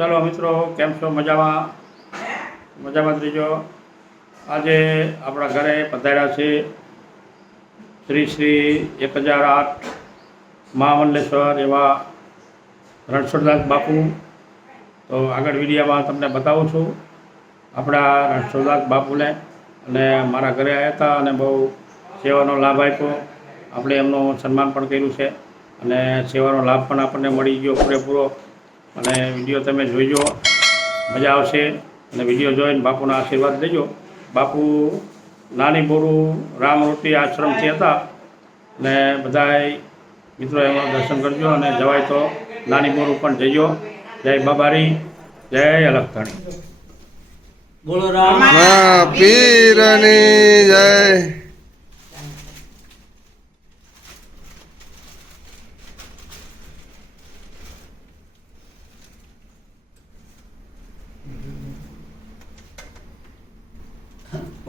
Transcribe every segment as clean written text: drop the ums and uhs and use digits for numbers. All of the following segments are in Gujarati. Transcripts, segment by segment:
ચાલો મિત્રો, કેમ છો? મજામાં ત્રીજો. આજે આપણા ઘરે પધાર્યા છે શ્રી 1008 મહામંડલેશ્વર એવા રણછોડદાસ બાપુ. તો આગળ વિડીયોમાં તમને બતાવું છું આપણા રણછોડદાસ બાપુને. અને મારા ઘરે આવ્યા હતા અને બહુ સેવાનો લાભ આપ્યો. આપણે એમનું સન્માન પણ કર્યું છે અને સેવાનો લાભ પણ આપણને મળી ગયો પૂરેપૂરો. અને વિડીયો તમે જોઈજો, મજા આવશે. અને વિડીયો જોઈને બાપુના આશીર્વાદ લેજો. બાપુ નાની બોરું રામરોટી આશ્રમથી હતા ને બધાય મિત્રો એમાં દર્શન કરજો અને જવાય તો નાની બોરું પણ જઈજો. જય બાબારી, જય અલખતાણી. બોલો રામ પીરની જય.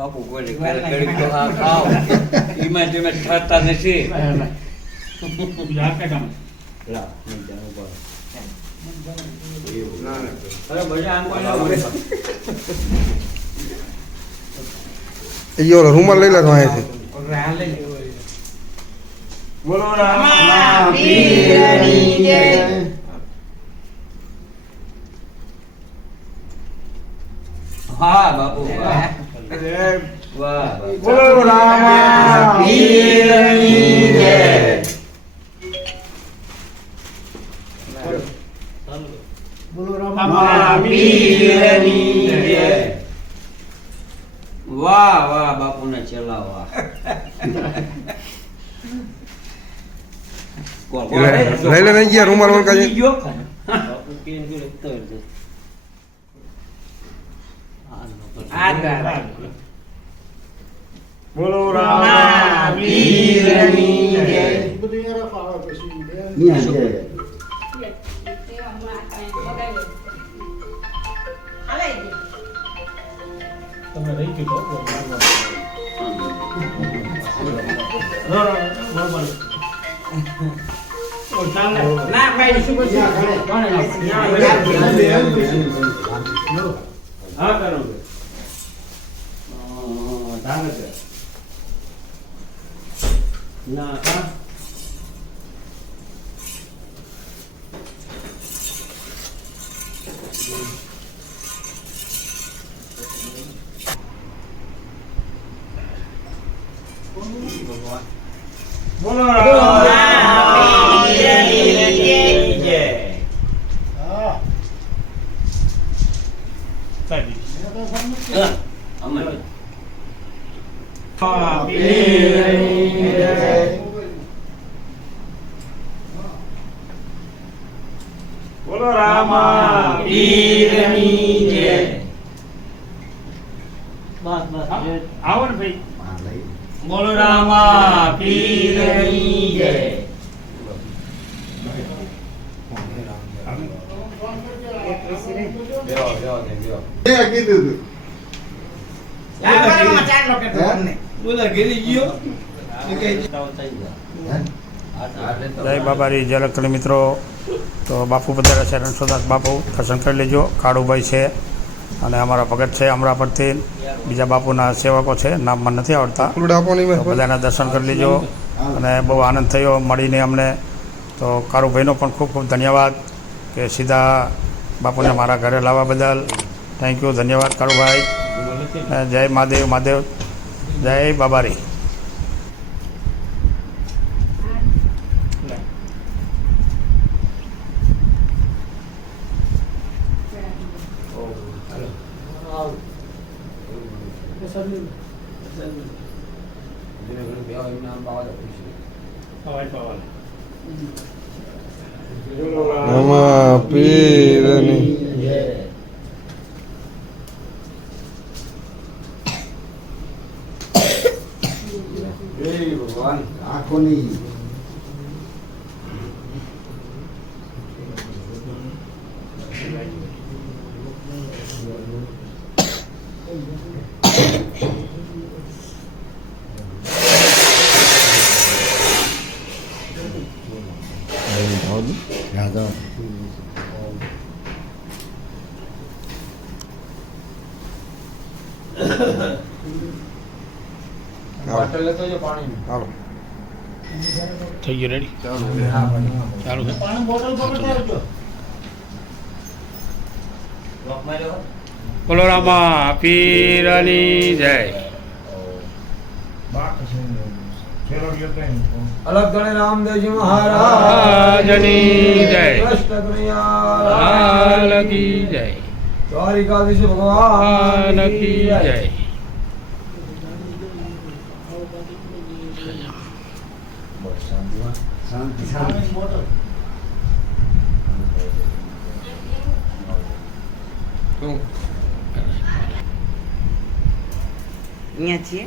બાપુ બોલે ઘડી તો આ ખાવ એમાં તમે થતા નથી. રૂમાલ લઈ લે તો અહીંયાથી. બોલો રામ પીરની જય. હા બાપુ વાહ. બોલો રામ પીરની જય. બોલો પીરની જય. વાહ વાહ બાપુને ચેલા વાહ. લઈ લે નહીં ગયા રૂમાલ વળકાજી. બોલો રામ પીરની જય. તમે રહી ગયો ના ભાઈ શું કરશે? હા કરો ના કા બોલો રામ પીરની જય. બોલો રામ પીરની જય. આવો ને ભાઈ. બોલો રામ પીરની જય. જય બાબારી, જય લખતણી મિત્રો. તો બાપુ પધાર્યા છે રણછોડદાસ બાપુ, દર્શન કરી લેજો. કાળુભાઈ છે અને અમારા ભગત છે અમરા પરથી. બીજા બાપુના સેવકો છે, નામમાં નથી આવડતા. તો બધાના દર્શન કરી લેજો. અને બહુ આનંદ થયો મળીને અમને. તો કાળુભાઈનો પણ ખૂબ ખૂબ ધન્યવાદ કે સીધા બાપુને મારા ઘરે લાવવા બદલ. થેન્ક યુ, ધન્યવાદ કાળુભાઈ. જય મહાદેવ, મહાદેવ, જય બાબારી. રામ પીરની ભગવાન આંખોની હાલો લેતો જો પાણી હાલો થઈ ગયું રેડી ચાલુ છે પાણી બોટલ પકડતા આવજો બોલો રામા પીરની જય અલગ ગણે રામદેવજી મહારાજ રાજની જય કૃષ્ણ કનૈયા લાલ કી જય દ્વારિકાધીશ ભગવાન લાલ કી જય શાંતિ શાંતિ શું અહીંયા છીએ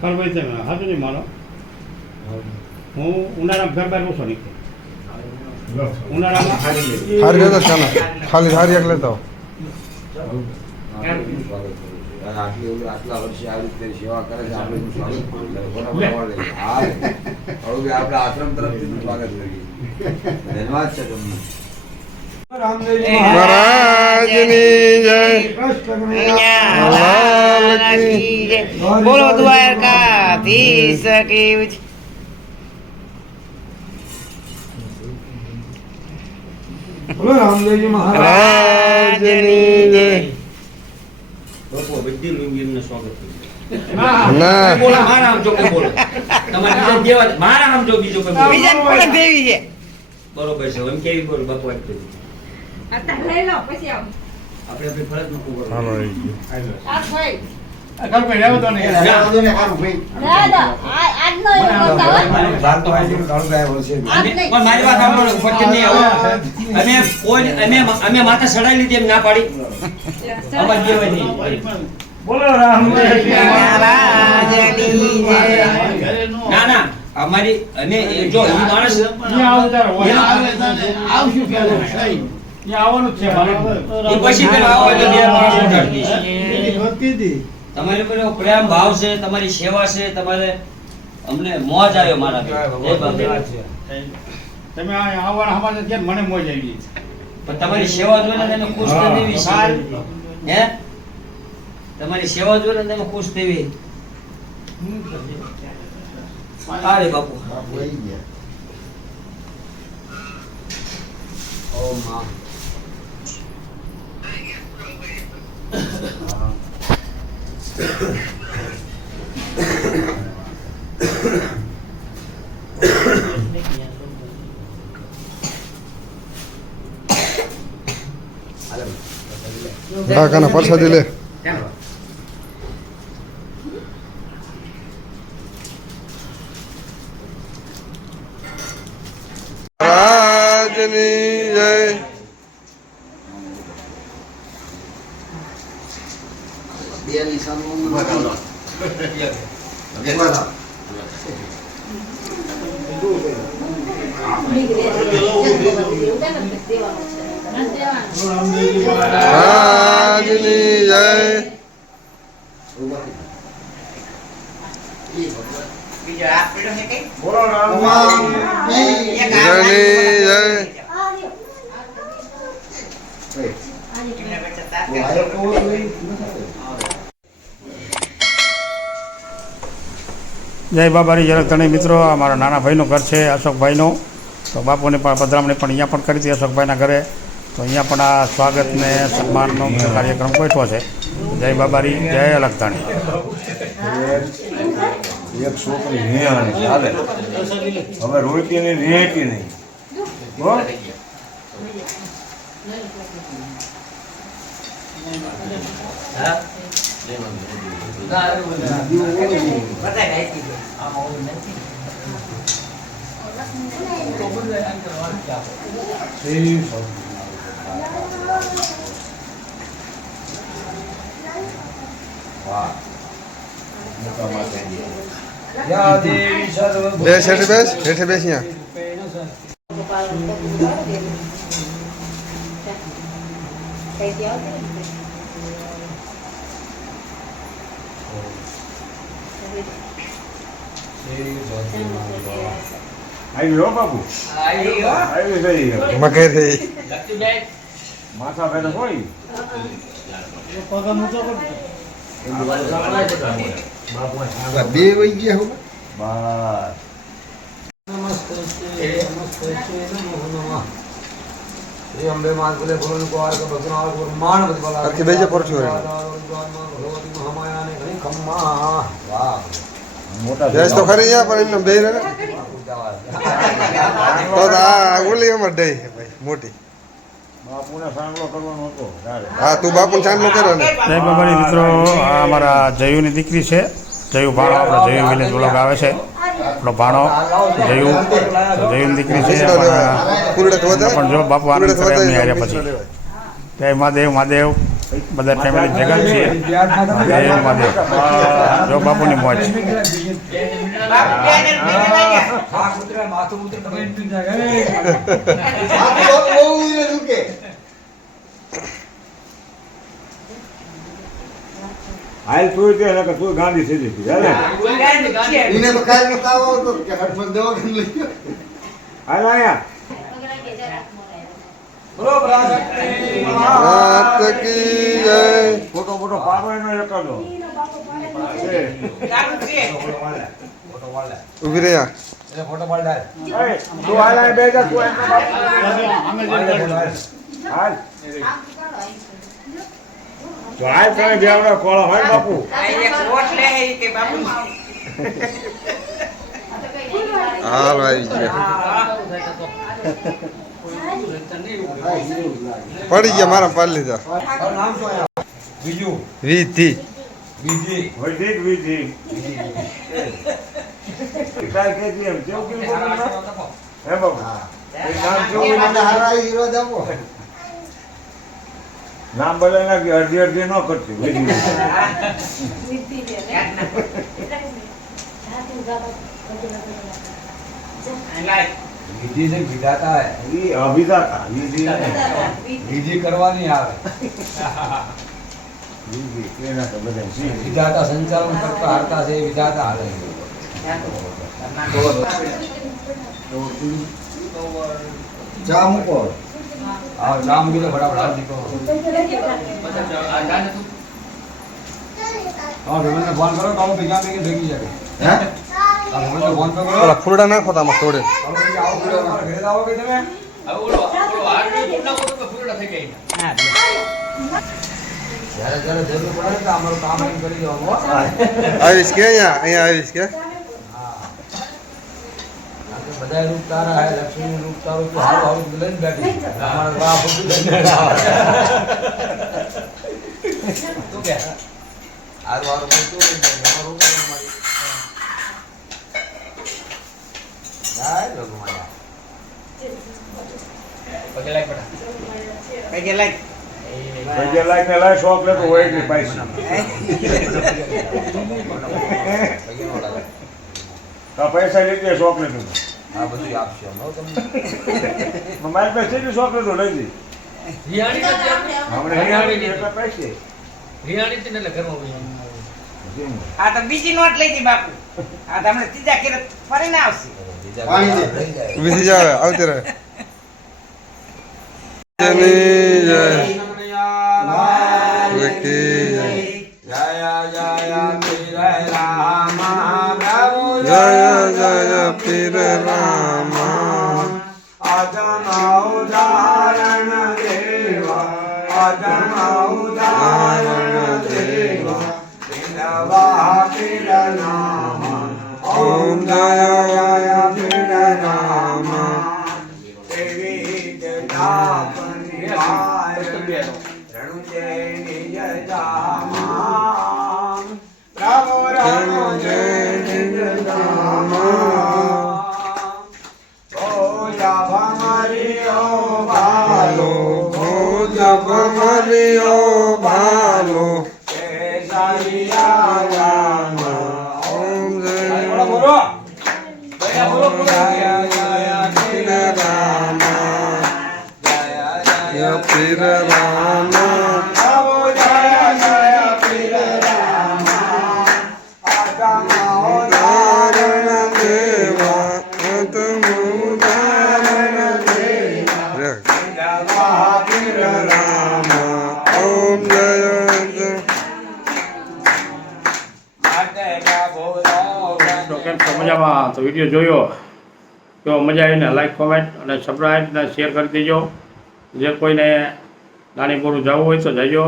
કાલભાઈ તમે હાથું નહીં મારો હું ઉનાળામાં ઘર બહાર ઓછો નીકળું ઉનાળામાં હારી લેતા ચાલો ખાલી હારી એક લેતા આટલા વર્ષે આવી રીતે સેવા કરે છે આપણે આપણે આશ્રમ તરફથી સ્વાગત કરીએ ધન્યવાદ છે તમને રામદેવજી મહારાજની જય કૃષ્ણ કનૈયા લાલ કી જય. બોલો દ્વારકાધીશ કી જય. બોલો રામદેવજી મહારાજ રાજની જય બાપુ બધી લુંગીનું સ્વાગત કર્યું ના બોલો મારા નામ જો કે બોલો તમારે બીજા જેવા મારા નામ જો બીજો કોઈ બોલો બીજાને બોલો દેવી છે બરોબર છે એમ કેવી બોલ બાપુ વાત કરી લઈ લો પછી આવો આપણે આપણી ફરજ મૂકવું પડે હાલો આવી ગયું આ ભાઈ કાલભાઈ રહેવો તો નહીં દાદા આજનો એક બતાવો પણ મારી વાત સાંભળો ફટકે નહીં આવો અમે માથા સડાઈ લીધી એમ ના પાડી અમાર જેવા નહીં બોલો રામદેવજી મહારાજની જય. ના ના અમારી અમે જો ઈ માણસ આવશું ક્યારે આવવાનું જ છે મારે ઈ પછી પેલા આવો એટલે બે માણસ ઉઠાડી દઈશ. ભક્તિ હતી તમારી પર એવો પ્રેમ ભાવ છે તમારી સેવા છે તમારે અમને મોજ આવ્યો મારા જય બાબા. તમે આવવાના અમારે ત્યાં મને મોજ આવી ગઈ પણ તમારી સેવા જોઈને તમે ખુશ થઈ દેવી છે હે તમારી સેવા જોઈને તમે ખુશ થેવી અરે બાપુ કાકાના પ્રસાદી લે રાજની જય રાજની જય બીજો આ પીડો છે કઈ બોલો રામદેવજી એક જયની જય એમને બચત જય બાબારી જરાક તણે મિત્રો આ મારા નાના ભાઈનું ઘર છે અશોકભાઈનું તો બાપુને પણ પધરામણી પણ અહીંયા પણ કરી હતી અશોકભાઈના ઘરે તો અહીંયા પણ આ સ્વાગત ને સન્માનનો કાર્યક્રમ ગોઠવો છે જય બાબારી જય અલગતાણી એક છોકરી નિહાળી ચાલે હવે રોટી ની રેટી નહીં બેસ હેઠે બેસ હેઠે બેસ અહીંયા આવી લો બાપુ આવી હો. આવી જઈ મગે રહી લક્ષ્મીબેન. માથા પેલા કોઈ બે વહી ગયા હું બસ નમસ્તે નમસ્તે નમો નમઃ શ્રી અંબે માત બોલે બોલો કો આર કો ભગવાન આર કો માન બત બોલા આખી બેજે પરછો રે. ભગવતી મહામાયા ને ઘણી ખમ્મા વાહ દેશ તો ખરી ગયા પણ એમને બે રહે ને તો આ ઓલી અમાર દઈ ભાઈ મોટી બાપુને સાંભળો કરવાનો હતો તારે. હા તું બાપુ ચાંદલો કર્યો ને જય બાબાની મિત્રો આ અમારા જયુની દીકરી છે જયુ ભાણો આપણો જયુ વિલેજ બ્લોગ આવે છે આપણો ભાણો જયુ તો જયુની દીકરી છે કૃષ્ણ દેવાય પૂરડે ધોતા પણ જો બાપુ આનંદ કરે એમની હારે પછી જય મહાદેવ મહાદેવ બધા ફેમિલી ભેગા જ છીએ જય મહાદેવ જો બાપુની મોજ બાપુ બેનર બીજે લઈ ગયા. હા કુતરા માથું ઉતર તમે ઇન્ટુ જાય હાલ તું તે નકર તું ગાંધી થઈ જતી હાલે એને તો કાઈ નતા આવતો કે હટમત દેવા કે લઈ હાલ આયા બોલો બ્રાહ્મણ માત કી જય ફોટો ફોટો પાડો એનો એકાદો છે. ચાલુ છે. ઉભી રહ્યા એ ફોટો પાડ દે એ, તું હાલ આયા બે જા તું એમનો બાપ. હાલ તો હાલ તમે બેવડો કોળો હોય બાપુ આ એક રોટ લે હે કે બાપુ હાલ આવી ગયા પડી ગયા મારા પાડી લીધા તારું નામ શું આયા બીજું વિધિ બીજી વૈદિક વિધિ કાંઈ કહેતી એમ કેવું કેવું બોલું ના? હે બાપુ એ નામ કેવું નામ બદલાઈ નાખી અડધી અડધી ન કરતી વૈદિક વિધિ से વિધાતા હે ઈ અભિદાતા વિધિ વિધિ કરવાની આવે વિધિ એના તો બધા શીખ. વિધાતા સંચાલન કરતા હારતા છે એ વિધાતા હાલે ચા મૂકો આ નામ કીધું ફટાફટ હાથ દીકો હા ભગવાનને ફોન કરો તો ભેગા ભેગી ભેગી જાય હે આ ભગવાનને ફોન તો કરો ઓલા ફૂલડા નાખો તામાં તોડે આવો કે આવો કે અમારા ઘરે આવો કે તમે જ્યારે જ્યારે જરૂર પડે ને તો અમારું કામ અહીં કરી દેવાનું હો. આવીશ કે અહીંયા આવીશ કે આ તો બધાય રૂપ તારા હે લક્ષ્મી રૂપ તારું તો હારું હારું લઈને બેઠી છે. અમારા વાહ બધું લઈને આવે તું કે હારું હારું બધું લઈને બેઠી. અમારું રૂપ લઈને મળી જાય લોકો મારા પગે લાગ પૈસા લાગને લાય ચોકલેટ હોય કે પૈસા તો પૈસા લીધે ચોકલેટ આ બધું આપશે હો તમને મારી પાસે કેટલી ચોકલેટો લઈ જઈ હમણાં હિયાળી એટલે પૈસે આ તો બીજી નોટ લઈ દી બાપુ આ તો હમણાં ત્રીજા કેરે ફરીને આવશે વિધિ જાવે આવતી રહે જની જય વિકી જય જય જય પીર રામા પ્રભુ જય જય પીર રામા અજના ઉદાહરણ દેવા અજના ઉદાહરણ દેવા વિનવા પીર નામ ઓમ જય જય પીર રામા એવી જનાપની માય રણુજે નિજ જામા પ્રભુ રણુજે નિજ જામા ઓ જબ મરિયો ભાલો ઓ જબ મરિયો ભાલો કેસરિયા જામા ઓમ જય બોલો જય જય પીર રામા જય પીર રામા પ્રભુ જય જય પીર રામા અજના ઉદાહરણ વિડીયો જોયો તો મજા આવીને લાઈક કોમેન્ટ અને સબસ્ક્રાઈબ અને શેર કરી દેજો. જે કોઈને નાની બોરું જવું હોય તો જજો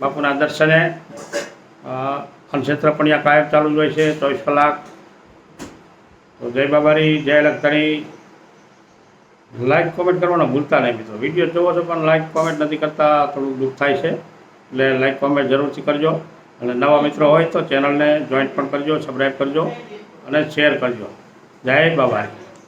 બાપુના દર્શને. અન્નક્ષેત્ર પણ અહીંયા કાયમ ચાલુ જ હોય છે 24 કલાક. તો જય બાબારી, જય લખતણી. લાઈક કોમેન્ટ કરવાનું ભૂલતા નહીં મિત્રો. વિડીયો જોવો છો પણ લાઈક કોમેન્ટ નથી કરતા, થોડું દુઃખ થાય છે. એટલે લાઈક કોમેન્ટ જરૂરથી કરજો. અને નવા મિત્રો હોય તો ચેનલને જોઈન્ટ પણ કરજો, સબસ્ક્રાઈબ કરજો અને શેર કરજો. જય બાબારી.